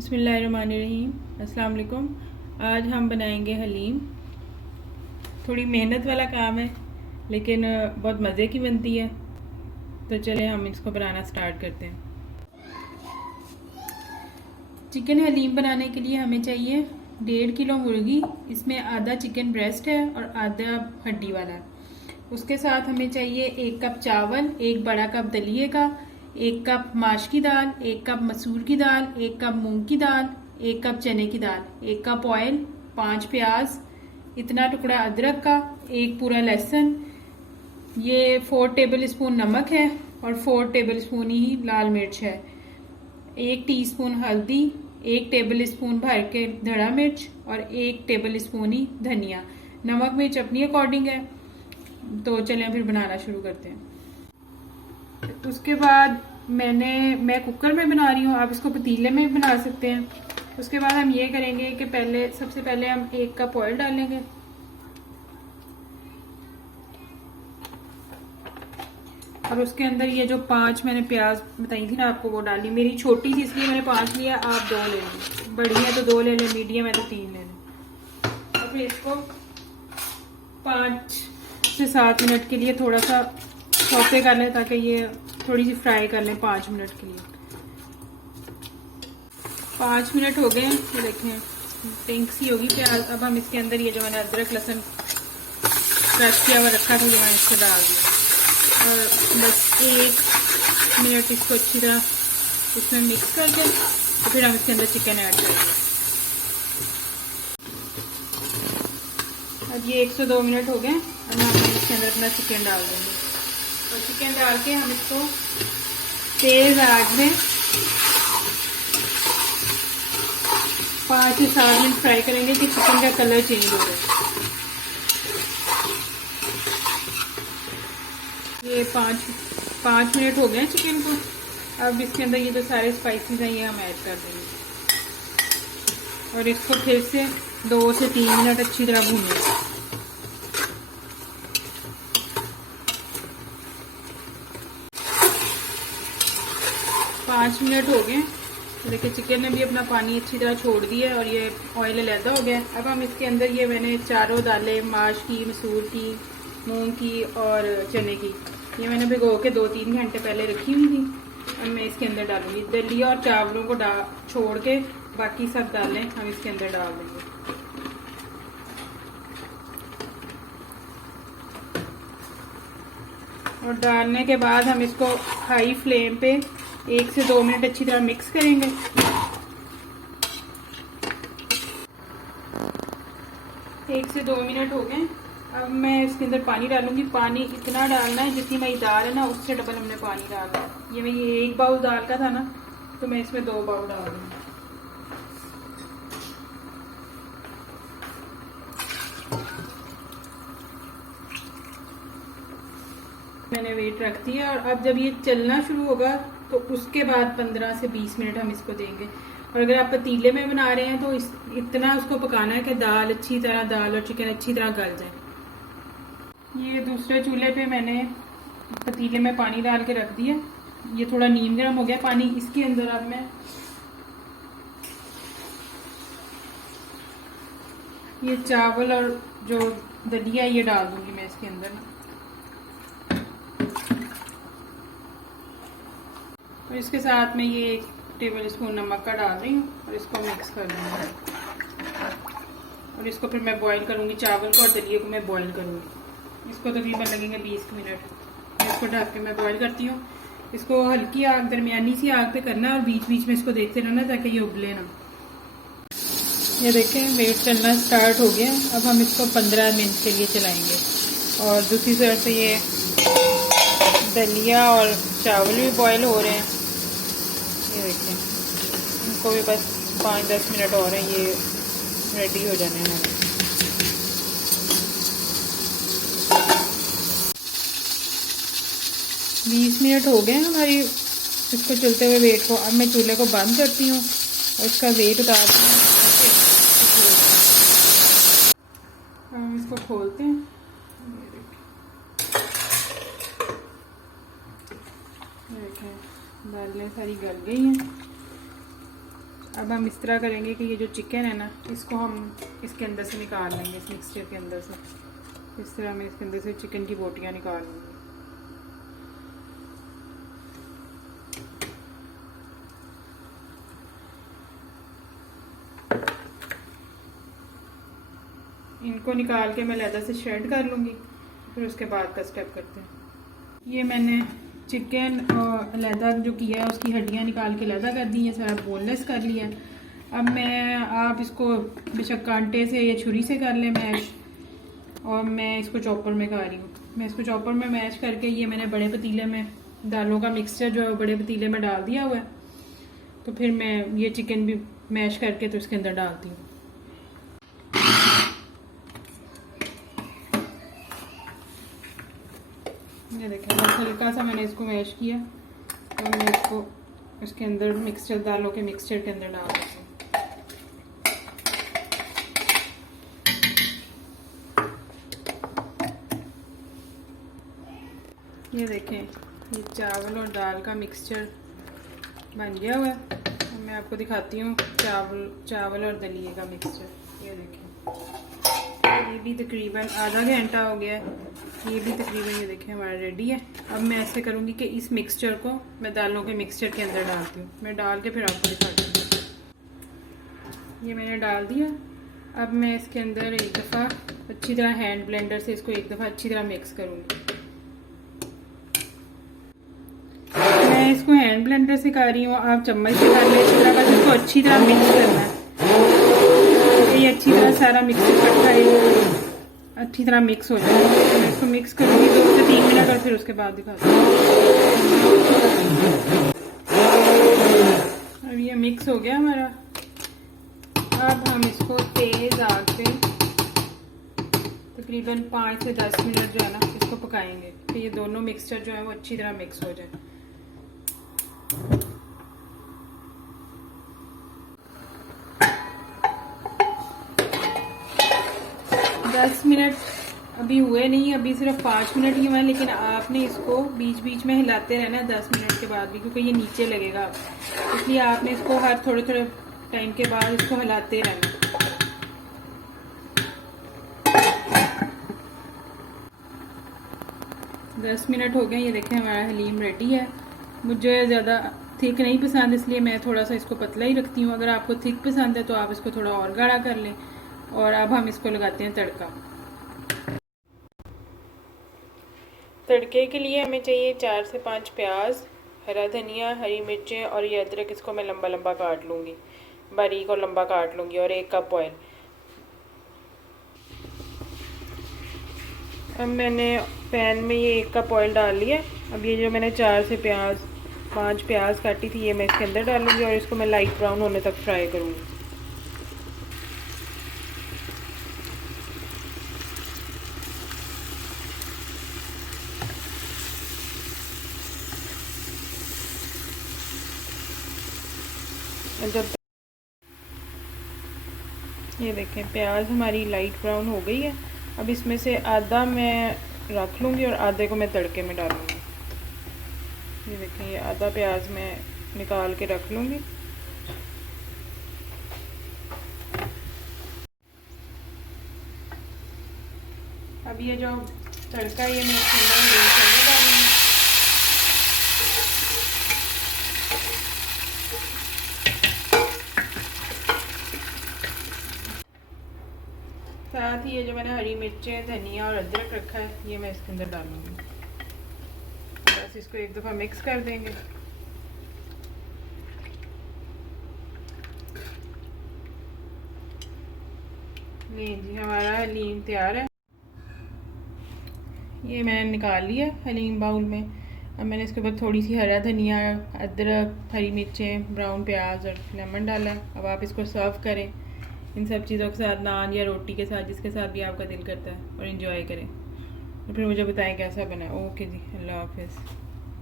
बिस्मिल्लाहिर्रहमानिर्रहीम। अस्सलाम वालेकुम। आज हम बनाएंगे हलीम। थोड़ी मेहनत वाला काम है लेकिन बहुत मज़े की बनती है। तो चले हम इसको बनाना स्टार्ट करते हैं। चिकन हलीम बनाने के लिए हमें चाहिए 1.5 किलो मुर्गी। इसमें आधा चिकन ब्रेस्ट है और आधा हड्डी वाला है। उसके साथ हमें चाहिए 1 कप चावल, 1 बड़ा कप दलिए का, 1 कप माश की दाल, 1 कप मसूर की दाल, 1 कप मूंग की दाल, 1 कप चने की दाल, 1 कप ऑयल, 5 प्याज, इतना टुकड़ा अदरक का, 1 पूरा लहसुन, ये 4 टेबल स्पून नमक है और 4 टेबल स्पून ही लाल मिर्च है, 1 टीस्पून हल्दी, 1 टेबल स्पून भर के धड़ा मिर्च और 1 टेबल स्पून ही धनिया। नमक मिर्च अपनी अकॉर्डिंग है। तो चलें फिर बनाना शुरू करते हैं। उसके बाद मैं कुकर में बना रही हूँ, आप इसको पतीले में भी बना सकते हैं। उसके बाद हम ये करेंगे कि सबसे पहले हम 1 कप ऑयल डालेंगे और उसके अंदर ये जो 5 मैंने प्याज बताई थी ना आपको वो डाली। मेरी छोटी थी इसलिए मैंने 5 लिया, आप 2 ले लें। बड़ी है तो 2 ले लें, मीडियम है तो 3 ले लें। और फिर इसको 5 से 7 मिनट के लिए थोड़ा सा सौते कर लें ताकि ये थोड़ी सी फ्राई कर लें 5 मिनट के लिए। 5 मिनट हो गए, ये देखें पिंक सी होगी प्याज। अब हम इसके अंदर ये जो मैंने अदरक लहसुन क्रश किया हुआ रखा था ये मैंने इसको डाल दिया और बस 1 मिनट इसको अच्छी तरह इसमें मिक्स करके तो फिर हम इसके अंदर चिकन ऐड करेंगे। अब ये 1 से 2 मिनट हो गए। अब हम इसके अंदर अपना चिकन डाल देंगे और चिकन डाल के हम इसको तेज आंच में 5 से 7 मिनट फ्राई करेंगे कि चिकन का कलर चेंज हो जाए। ये 5 मिनट हो गए चिकन को। अब इसके अंदर ये जो सारे स्पाइसेस हैं ये हम ऐड कर देंगे और इसको फिर से 2 से 3 मिनट अच्छी तरह भूनेंगे। 5 मिनट हो गए। देखिए चिकन ने भी अपना पानी अच्छी तरह छोड़ दिया और ये ऑयल अलहदा हो गया। अब हम इसके अंदर ये मैंने चारों दालें माश की, मसूर की, मूंग की और चने की ये मैंने भिगो के 2-3 घंटे पहले रखी हुई थी। अब मैं इसके अंदर डालूंगी। दलिया और चावलों को छोड़ के बाकी सब दालें हम इसके अंदर डाल देंगे। और डालने के बाद हम इसको हाई फ्लेम पे 1 से 2 मिनट अच्छी तरह मिक्स करेंगे। 1 से 2 मिनट हो गए। अब मैं इसके अंदर पानी डालूंगी। पानी इतना डालना है जितनी मेरी दाल है ना उससे डबल हमने पानी डालना है। ये मैं 1 बाउल दाल का था ना तो मैं इसमें 2 बाउल डाल दूंगी। मैंने वेट रख दिया और अब जब ये चलना शुरू होगा तो उसके बाद 15 से 20 मिनट हम इसको देंगे। और अगर आप पतीले में बना रहे हैं तो इतना उसको पकाना है कि दाल और चिकन अच्छी तरह गल जाए। ये दूसरे चूल्हे पे मैंने पतीले में पानी डाल के रख दिया। ये थोड़ा नीम गर्म हो गया पानी। इसके अंदर अब मैं ये चावल और जो दलिया ये डाल दूंगी मैं इसके अंदर ना। और इसके साथ में ये 1 टेबल स्पून नमक का डाल रही हूँ और इसको मिक्स कर दूँगी। और इसको फिर मैं बॉईल करूँगी। चावल को और दलिए को मैं बॉईल करूँगी। इसको तकरीबन लगेंगे 20 मिनट। इसको ढक के मैं बॉईल करती हूँ। इसको हल्की आग, दरमियानी सी आग पे करना है और बीच बीच में इसको देखते रहना ताकि ये उबले ना। ये देखें वेट चलना स्टार्ट हो गया। अब हम इसको 15 मिनट के लिए चलाएंगे और दूसरी तरफ से ये दलिया और चावल भी बॉईल हो रहे हैं। ये देखें इनको भी बस 5-10 मिनट और हैं, ये रेडी हो जाने हैं। 20 मिनट हो गए हमारी इसको चलते हुए वेट को। अब मैं चूल्हे को बंद करती हूँ और इसका वेट उतारती हूँ। हम इसको खोलते हैं। देखें दालें सारी गल गई हैं। अब हम इस तरह करेंगे कि ये जो चिकन है ना, इसको हम इसके अंदर से निकाल लेंगे, इस मिक्सचर के अंदर से। इस तरह मैं इसके अंदर से चिकन की बोटियाँ निकाल लूँगी। इनको निकाल के मैं लैदा से श्रेड कर लूँगी, फिर उसके बाद का स्टेप करते हैं। ये मैंने चिकन और लैदा जो किया है उसकी हड्डियाँ निकाल के लैदा कर दी है, सारा बोनलेस कर लिया है। अब मैं आप इसको बेशक कांटे से या छुरी से कर लें मैश, और मैं इसको चॉपर में कर रही हूँ। मैं इसको चॉपर में मैश करके ये मैंने बड़े पतीले में दालों का मिक्सचर जो है बड़े पतीले में डाल दिया हुआ है। तो फिर मैं ये चिकन भी मैश करके तो इसके अंदर डालती हूँ। ये देखें बस हल्का सा मैंने इसको मैश किया और मैं इसको इसके अंदर मिक्सचर दालों के मिक्सचर के अंदर डाल देती हूँ। ये देखें ये चावल और दाल का मिक्सचर बन गया हुआ है। अब मैं आपको दिखाती हूँ चावल और दलिए का मिक्सचर। ये देखें ये भी तकरीबन आधा घंटा हो गया है। ये भी तकरीबन ये देखें हमारा रेडी है। अब मैं ऐसे करूँगी कि इस मिक्सचर को मैं दालों के मिक्सचर के अंदर डालती हूँ। मैं डाल के फिर आपको दिखाती हूँ। ये मैंने डाल दिया। अब मैं इसके अंदर एक दफ़ा अच्छी तरह हैंड ब्लेंडर से इसको एक दफ़ा अच्छी तरह मिक्स करूँगी। मैं इसको हैंड ब्लेंडर से कर रही हूँ, आप चम्मच से कर लें। इस तरह बस इसको अच्छी तरह मिक्स करना है। ये अच्छी तरह सारा मिक्सर इकट्ठा है, अच्छी तरह मिक्स हो जाए। तो मैं इसको मिक्स करूँगी 2 से 3 मिनट और फिर उसके बाद दिखाती हूँ। अब ये मिक्स हो गया हमारा। अब हम इसको तेज़ आग पे तकरीबन 5 से 10 मिनट जो है ना इसको पकाएंगे कि ये दोनों मिक्सचर जो है वो अच्छी तरह मिक्स हो जाए। 10 मिनट अभी हुए नहीं, अभी सिर्फ 5 मिनट ही हुए, लेकिन आपने इसको बीच बीच में हिलाते रहना 10 मिनट के बाद भी, क्योंकि ये नीचे लगेगा। इसलिए आपने इसको हर थोड़े थोड़े टाइम के बाद इसको हिलाते रहना। दस मिनट हो गए। ये देखें हमारा हलीम रेडी है। मुझे ज़्यादा थिक नहीं पसंद, इसलिए मैं थोड़ा सा इसको पतला ही रखती हूँ। अगर आपको थिक पसंद है तो आप इसको थोड़ा और गाढ़ा कर लें। और अब हम इसको लगाते हैं तड़का। तड़के के लिए हमें चाहिए 4 से 5 प्याज, हरा धनिया, हरी मिर्चें और ये अदरक। इसको मैं लंबा लंबा काट लूँगी, बारीक और लंबा काट लूँगी। और 1 कप ऑयल। अब मैंने पैन में ये 1 कप ऑयल डाल लिया। अब ये जो मैंने 4 से 5 प्याज काटी थी ये मैं इसके अंदर डालूँगी और इसको मैं लाइट ब्राउन होने तक फ्राई करूँगी। जब ये देखें प्याज हमारी लाइट ब्राउन हो गई है। अब इसमें से आधा मैं रख लूँगी और आधे को मैं तड़के में डालूँगी। ये देखें ये आधा प्याज मैं निकाल के रख लूँगी। अब ये जो तड़का ये मैं इसके अंदर डालूँगी। साथ ही ये जो मैंने हरी मिर्चें, धनिया और अदरक रखा है ये मैं इसके अंदर डालूँगी। बस इसको एक दफ़ा मिक्स कर देंगे। नहीं जी हमारा हलीम तैयार है। ये मैंने निकाल लिया हलीम बाउल में। अब मैंने इसके ऊपर थोड़ी सी हरा धनिया, अदरक, हरी मिर्चें, ब्राउन प्याज और लेमन डाला। अब आप इसको सर्व करें इन सब चीज़ों के साथ, नान या रोटी के साथ, जिसके साथ भी आपका दिल करता है, और एंजॉय करें। तो फिर मुझे बताएं कैसा बना। ओके जी, अल्लाह हाफिज़।